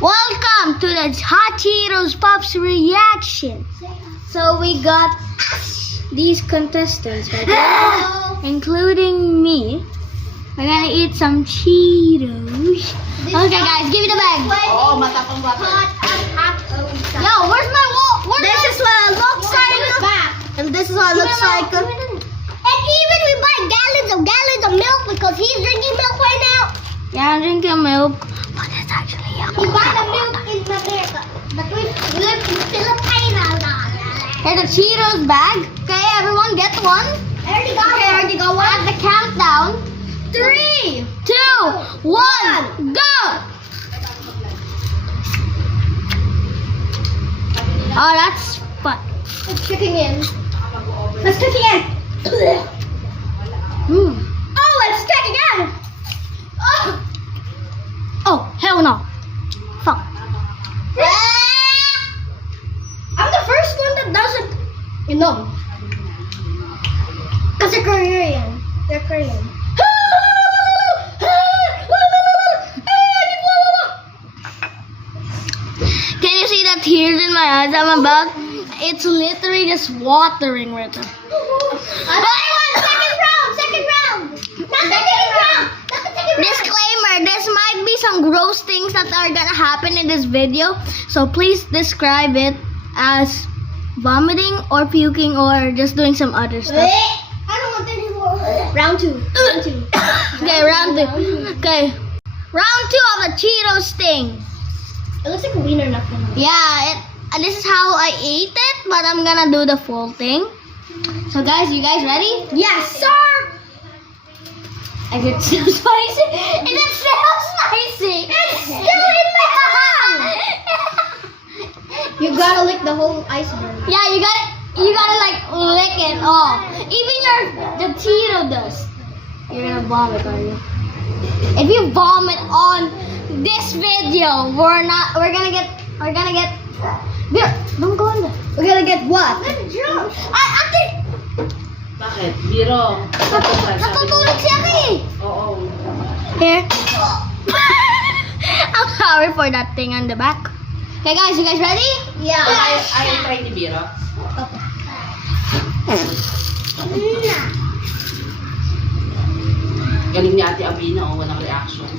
Welcome to the Hot Cheetos Pops reaction. So we got these contestants right here, including me. We're gonna eat some Cheetos. Okay guys, give me the bag. Oh, matapang bata. Yo, where's my wall? This is what it looks like. And this is what it looks like. And even we buy gallons of milk because he's drinking milk right now. Yeah, I'm drinking milk, but it's actually We buy the milk in America, but we live in Philippines. Here's the Cheetos bag. Okay, everyone get one. I already got one. At the countdown. 3, 2, 1, go! Oh, that's fun. It's kicking in. Let's kick in. Oh, it's kicking in. Oh. Oh, hell no. Fuck. I'm the first one that doesn't, because they're Korean. They're Korean. Can you see the tears in my eyes? I'm about. It's literally just watering right now. Second round. Disclaimer, this might be some gross things that are gonna happen in this video. So please describe it as vomiting or puking or just doing some other stuff. I don't want any more. Round 2. Okay, round 2. Okay. Round 2 of the Cheetos thing. It looks like a wiener knuckle. Yeah, this is how I ate it, but I'm gonna do the full thing. So guys, you guys ready? Yes, sir. Is it still spicy? Is it still spicy? It's still in my hand. You gotta lick the whole iceberg. Yeah, you gotta like lick it all. Even the Cheeto dust. You're gonna vomit, are you? If you vomit on this video, we're gonna get. Here, don't go in there. We're gonna get what? I think Bakit? Biro. natutulog siya eh. Oo. Here. I'm sorry for that thing on the back. Okay guys, you guys ready? Yeah. Ayaw try ni Biro. Galing ni Ate Abina, oh, walang reaction.